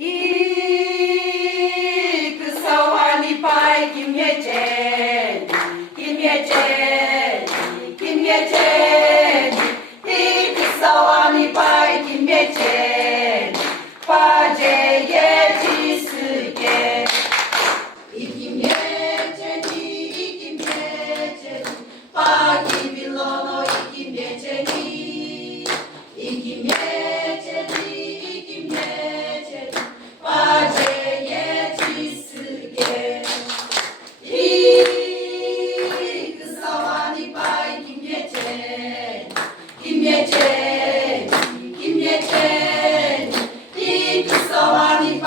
이 그 서환이 바이 김예재 김예재 김예재 이 그 서환이 바이 김예재 화제의 지스게 이 김예재니 이 김예재니 바기 빌러너 이 김예재니 이 김예재니 이 김예재니 화제의 지스게 이 그 서환이 바이 김예재 김예재 김예재 이 그 서환이